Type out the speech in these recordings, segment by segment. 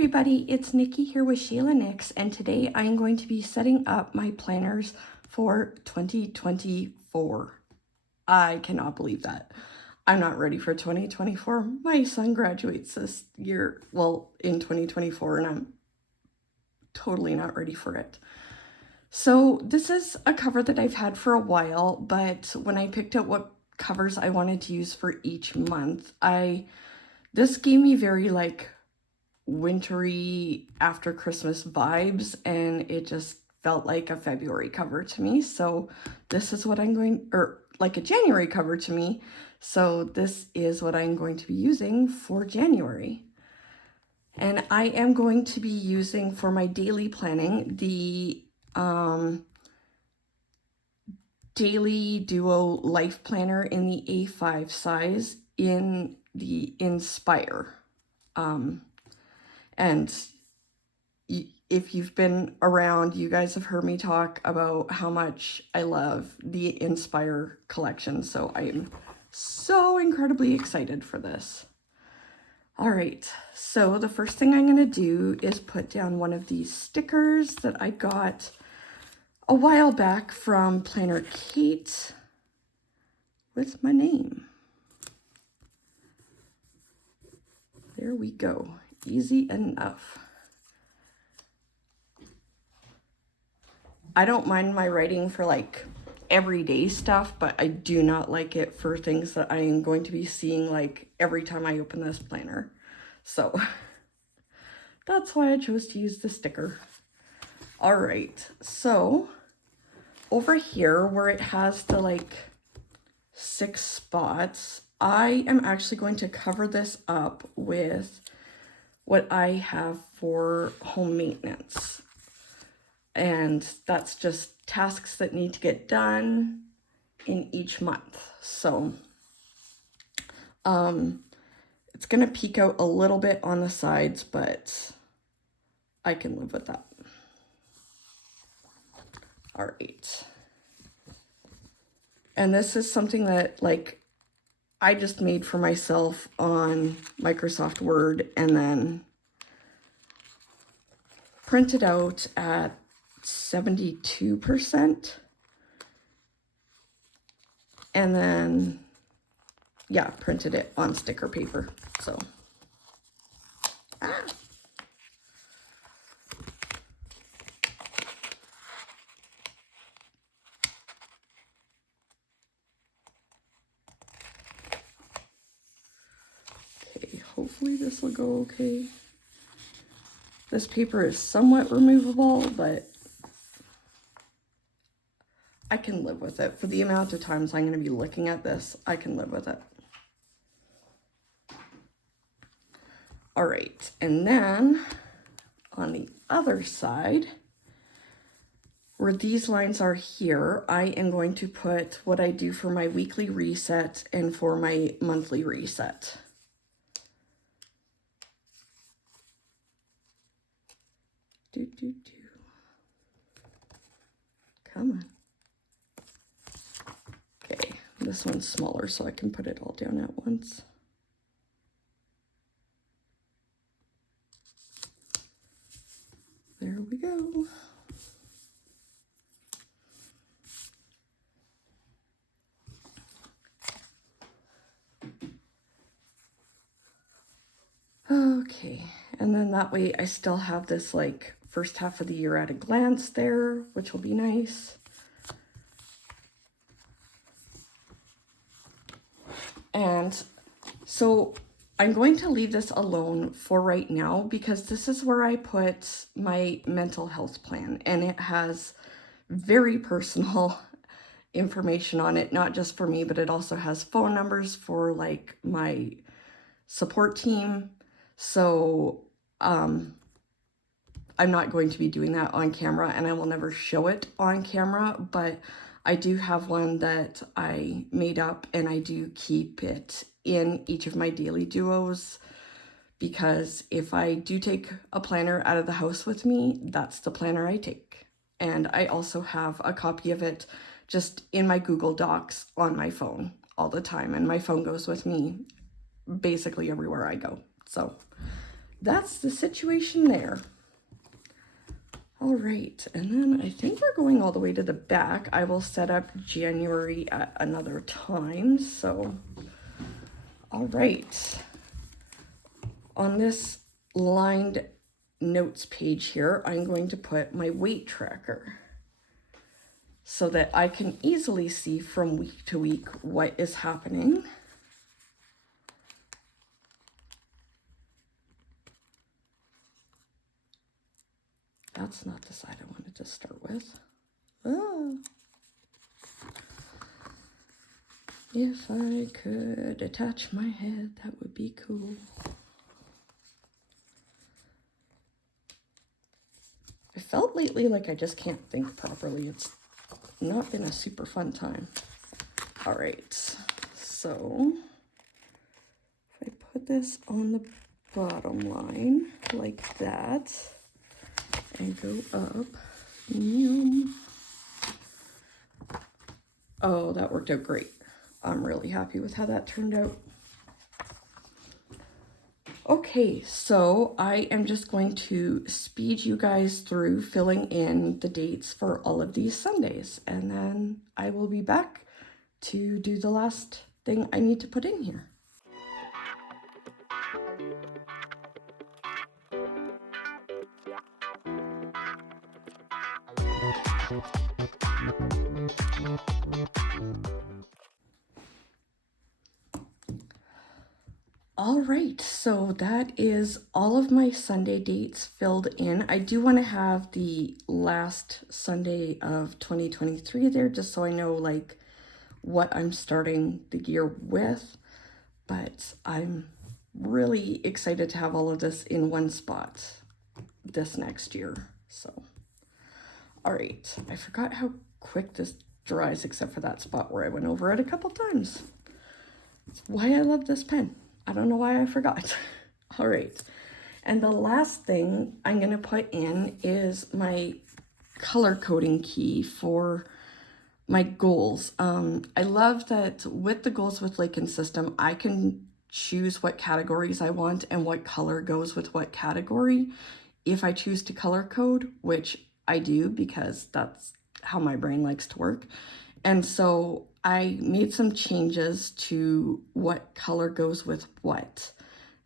everybody, it's Nikki here with Sheila Nix, and today I am going to be setting up my planners for 2024. I cannot believe that. I'm not ready for 2024. My son graduates this year, well, in 2024, and I'm totally not ready for it. So this is a cover that I've had for a while, but when I picked out what covers I wanted to use for each month, this gave me very wintry after Christmas vibes, and it just felt like a February cover to me. So this is what like a January cover to me. So this is what I'm going to be using for January. And I am going to be using for my daily planning the Daily Duo Life Planner in the A5 size in the Inspire. And if you've been around, you guys have heard me talk about how much I love the Inspire collection. So I am so incredibly excited for this. All right, so the first thing I'm gonna do is put down one of these stickers that I got a while back from Planner Kate with my name. There we go. Easy enough. I don't mind my writing for like everyday stuff, but I do not like it for things that I am going to be seeing like every time I open this planner. So that's why I chose to use the sticker. All right, so over here where it has the 6 spots, I am actually going to cover this up with what I have for home maintenance. And that's just tasks that need to get done in each month. So it's gonna peek out a little bit on the sides, but I can live with that. All right. And this is something that I just made for myself on Microsoft Word and then printed out at 72%. And then, yeah, printed it on sticker paper. So, okay, hopefully this will go okay. This paper is somewhat removable, but I can live with it. For the amount of times I'm going to be looking at this, I can live with it. All right, and then on the other side, where these lines are here, I am going to put what I do for my weekly reset and for my monthly reset. Come on. Okay, this one's smaller, so I can put it all down at once. There we go. Okay, and then that way I still have this first half of the year at a glance there, which will be nice. And so I'm going to leave this alone for right now because this is where I put my mental health plan, and it has very personal information on it, not just for me, but it also has phone numbers for my support team. So I'm not going to be doing that on camera, and I will never show it on camera, but I do have one that I made up, and I do keep it in each of my daily duos, because if I do take a planner out of the house with me, that's the planner I take. And I also have a copy of it just in my Google Docs on my phone all the time, and my phone goes with me basically everywhere I go. So that's the situation there. All right, and then I think we're going all the way to the back. I will set up January at another time, so. All right. On this lined notes page here, I'm going to put my weight tracker so that I can easily see from week to week what is happening. That's not the side I wanted to start with. Ah. If I could attach my head, that would be cool. I felt lately like I just can't think properly. It's not been a super fun time. All right, so if I put this on the bottom line like that and go up, yum. Oh, that worked out great. I'm really happy with how that turned out. Okay, so I am just going to speed you guys through filling in the dates for all of these Sundays, and then I will be back to do the last thing I need to put in here. All right, so that is all of my Sunday dates filled in. I do want to have the last Sunday of 2023 there just so I know like what I'm starting the year with, but I'm really excited to have all of this in one spot this next year. So, all right, I forgot how quick this dries except for that spot where I went over it a couple times. That's why I love this pen. I don't know why I forgot. All right. And the last thing I'm going to put in is my color coding key for my goals. I love that with the goals with Lake and System, I can choose what categories I want and what color goes with what category. If I choose to color code, which I do because that's how my brain likes to work. And so I made some changes to what color goes with what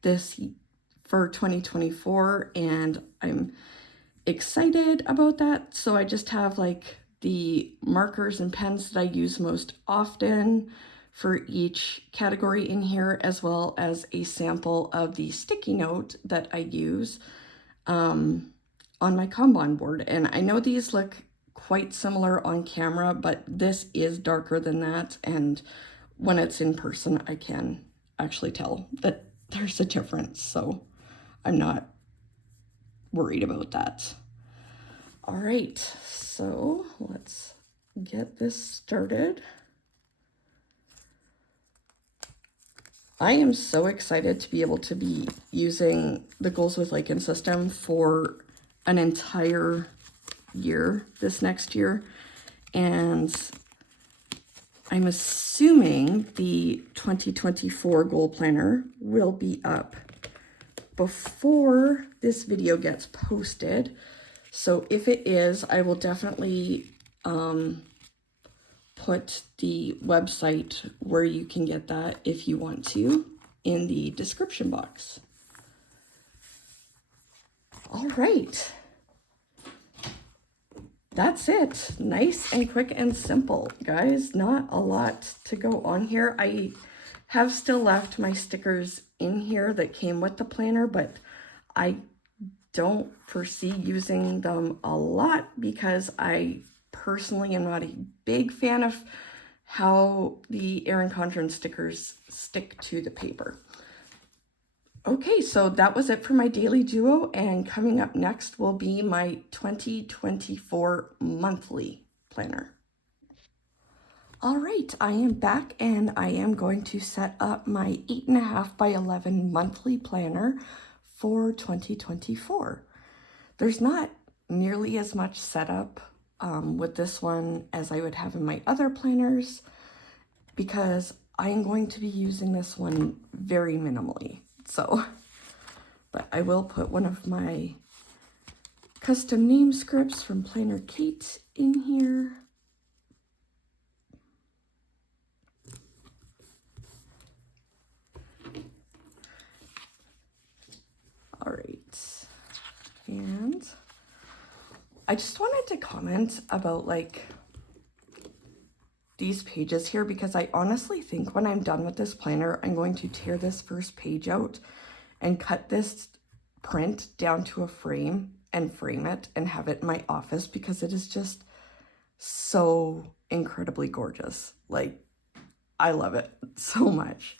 this for 2024, and I'm excited about that. So I just have like the markers and pens that I use most often for each category in here, as well as a sample of the sticky note that I use on my Kanban board. And I know these look quite similar on camera, but this is darker than that, and when it's in person I can actually tell that there's a difference, so I'm not worried about that. All right, so let's get this started. I am so excited to be able to be using the Goals with Lake and System for an entire year this next year, and I'm assuming the 2024 goal planner will be up before this video gets posted. So if it is, I will definitely put the website where you can get that if you want to in the description box. All right. That's it. Nice and quick and simple, guys. Not a lot to go on here. I have still left my stickers in here that came with the planner, but I don't foresee using them a lot because I personally am not a big fan of how the Erin Condren stickers stick to the paper. Okay, so that was it for my daily duo, and coming up next will be my 2024 monthly planner. All right, I am back and I am going to set up my 8.5 by 11 monthly planner for 2024. There's not nearly as much setup with this one as I would have in my other planners because I am going to be using this one very minimally. So but I will put one of my custom name scripts from Planner Kate in here. All right, and I just wanted to comment about like these pages here, because I honestly think when I'm done with this planner, I'm going to tear this first page out and cut this print down to a frame and frame it and have it in my office, because it is just so incredibly gorgeous. Like, I love it so much.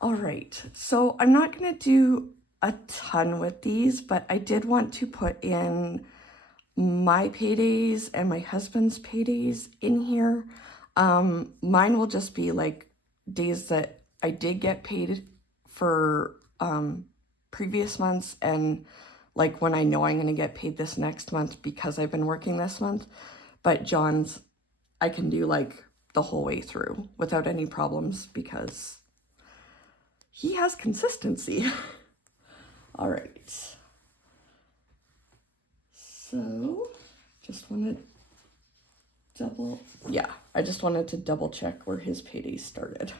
All right, so I'm not gonna do a ton with these, but I did want to put in my paydays and my husband's paydays in here. Mine will just be like days that I did get paid for previous months, and like when I know I'm going to get paid this next month because I've been working this month. But John's, I can do like the whole way through without any problems because he has consistency. All right. So just wanted I just wanted to double check where his payday started.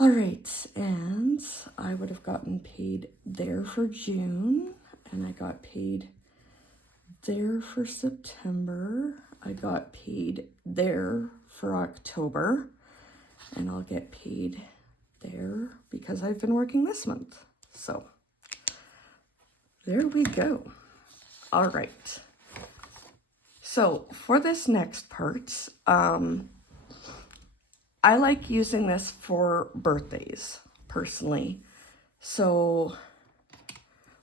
All right, and I would have gotten paid there for June, and I got paid there for September. I got paid there for October, and I'll get paid there because I've been working this month. So there we go. All right. So for this next part, I like using this for birthdays personally. So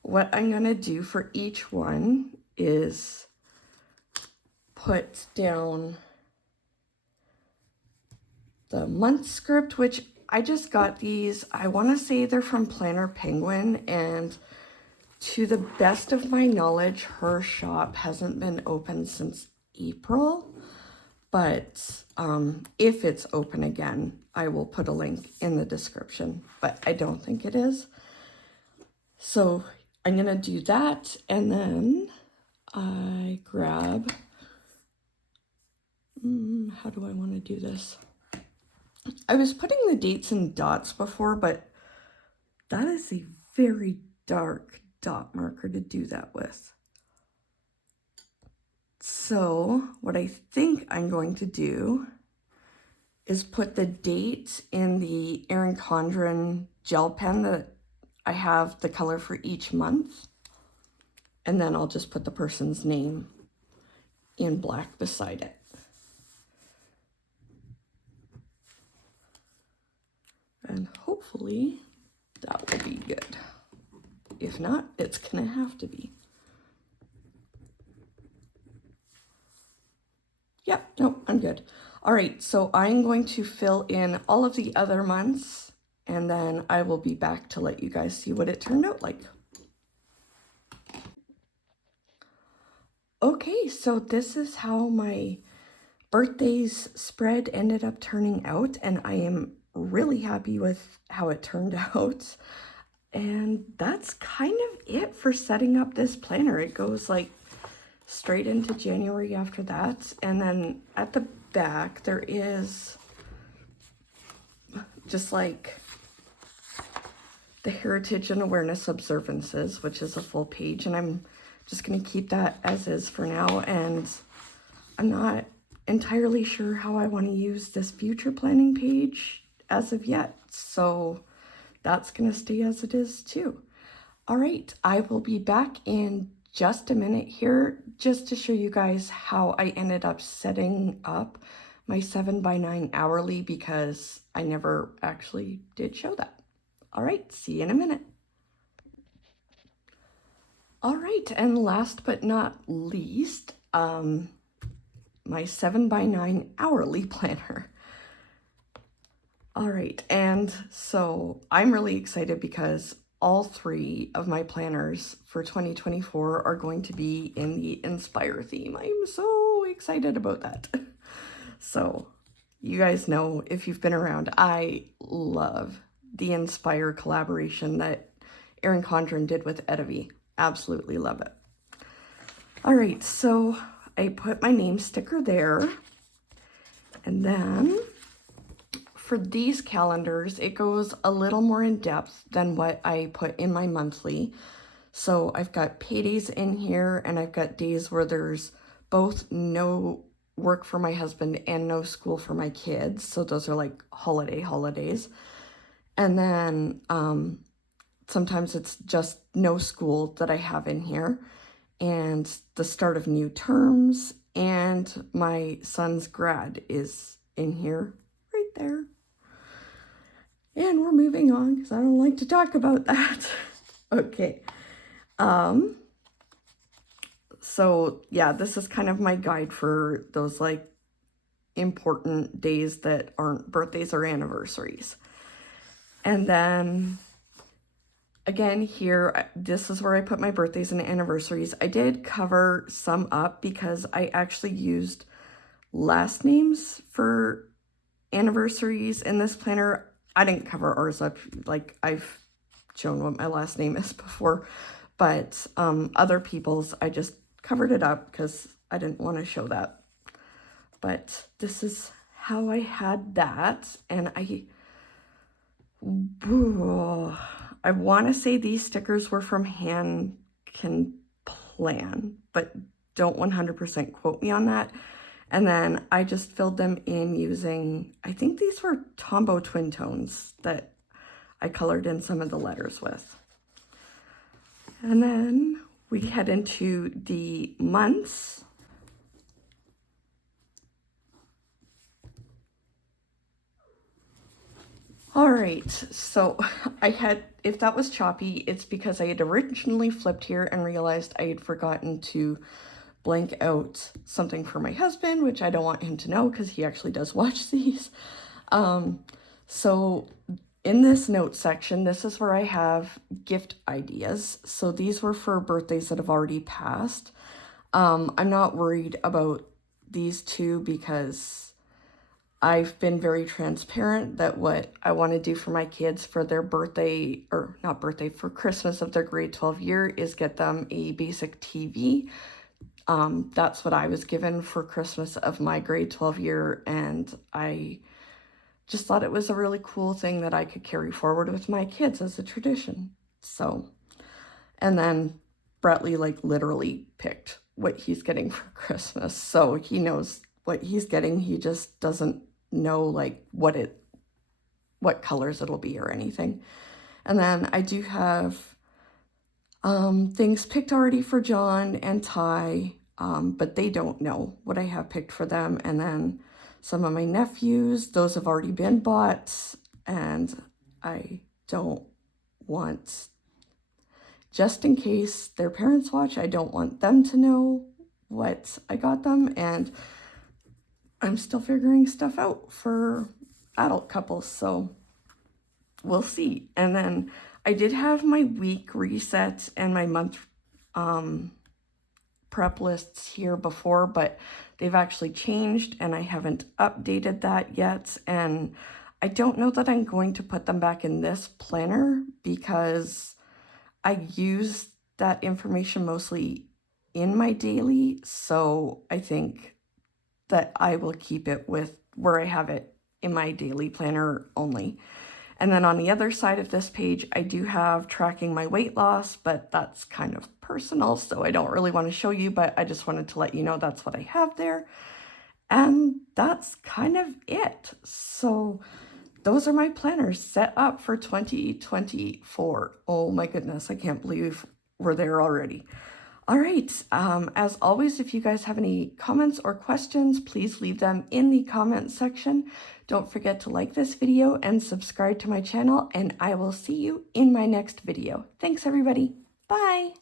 what I'm gonna do for each one is put down the month script, which I just got these. I want to say they're from Planner Penguin, and to the best of my knowledge, her shop hasn't been open since April. But if it's open again, I will put a link in the description, but I don't think it is. So I'm gonna do that, and then I grab, how do I want to do this? I was putting the dates in dots before, but that is a very dark dot marker to do that with. So what I think I'm going to do is put the date in the Erin Condren gel pen that I have the color for each month. And then I'll just put the person's name in black beside it. And hopefully that will be good. If not, it's gonna have to be. Yep, no, I'm good. All right, so I'm going to fill in all of the other months, and then I will be back to let you guys see what it turned out like. Okay, so this is how my birthdays spread ended up turning out, and I am really happy with how it turned out. And that's kind of it for setting up this planner. It goes like straight into January after that. And then at the back, there is just like the Heritage and Awareness Observances, which is a full page. And I'm just going to keep that as is for now. And I'm not entirely sure how I want to use this future planning page as of yet. So that's going to stay as it is too. All right, I will be back in just a minute here just to show you guys how I ended up setting up my 7x9 hourly, because I never actually did show that. All right, see you in a minute. All right, and last but not least, my 7x9 hourly planner. All right, and so I'm really excited because all 3 of my planners for 2024 are going to be in the Inspire theme. I'm so excited about that. So you guys know, if you've been around, I love the Inspire collaboration that Erin Condren did with Edavi. Absolutely love it. All right, so I put my name sticker there. And then for these calendars, it goes a little more in depth than what I put in my monthly. So I've got paydays in here, and I've got days where there's both no work for my husband and no school for my kids. So those are like holidays. And then sometimes it's just no school that I have in here, and the start of new terms, and my son's grad is in here right there. And we're moving on because I don't like to talk about that. Okay. So yeah, this is kind of my guide for those like important days that aren't birthdays or anniversaries. And then again here, this is where I put my birthdays and anniversaries. I did cover some up because I actually used last names for anniversaries in this planner. I didn't cover ours up, like I've shown what my last name is before, but other people's, I just covered it up because I didn't want to show that. But this is how I had that, and I want to say these stickers were from Hand Can Plan, but don't 100% quote me on that. And then I just filled them in using, I think these were Tombow Twin Tones that I colored in some of the letters with. And then we head into the months. All right, so I had, if that was choppy, it's because I had originally flipped here and realized I had forgotten to blank out something for my husband, which I don't want him to know because he actually does watch these. So in this note section, this is where I have gift ideas. So these were for birthdays that have already passed. I'm not worried about these 2 because I've been very transparent that what I want to do for my kids for their birthday, or not birthday, for Christmas of their grade 12 year is get them a basic TV. That's what I was given for Christmas of my grade 12 year, and I just thought it was a really cool thing that I could carry forward with my kids as a tradition. So, and then Bradley like literally picked what he's getting for Christmas, so he knows what he's getting. He just doesn't know like what colors it'll be or anything. And then I do have things picked already for John and Ty, but they don't know what I have picked for them. And then some of my nephews, those have already been bought, and I don't want, just in case their parents watch, I don't want them to know what I got them, and I'm still figuring stuff out for adult couples, so we'll see. And then I did have my week reset and my month prep lists here before, but they've actually changed and I haven't updated that yet. And I don't know that I'm going to put them back in this planner because I use that information mostly in my daily. So I think that I will keep it with where I have it in my daily planner only. And then on the other side of this page, I do have tracking my weight loss, but that's kind of personal, so I don't really want to show you, but I just wanted to let you know that's what I have there. And that's kind of it. So those are my planners set up for 2024. Oh my goodness, I can't believe we're there already. All right, as always, if you guys have any comments or questions, please leave them in the comment section. Don't forget to like this video and subscribe to my channel, and I will see you in my next video. Thanks, everybody. Bye.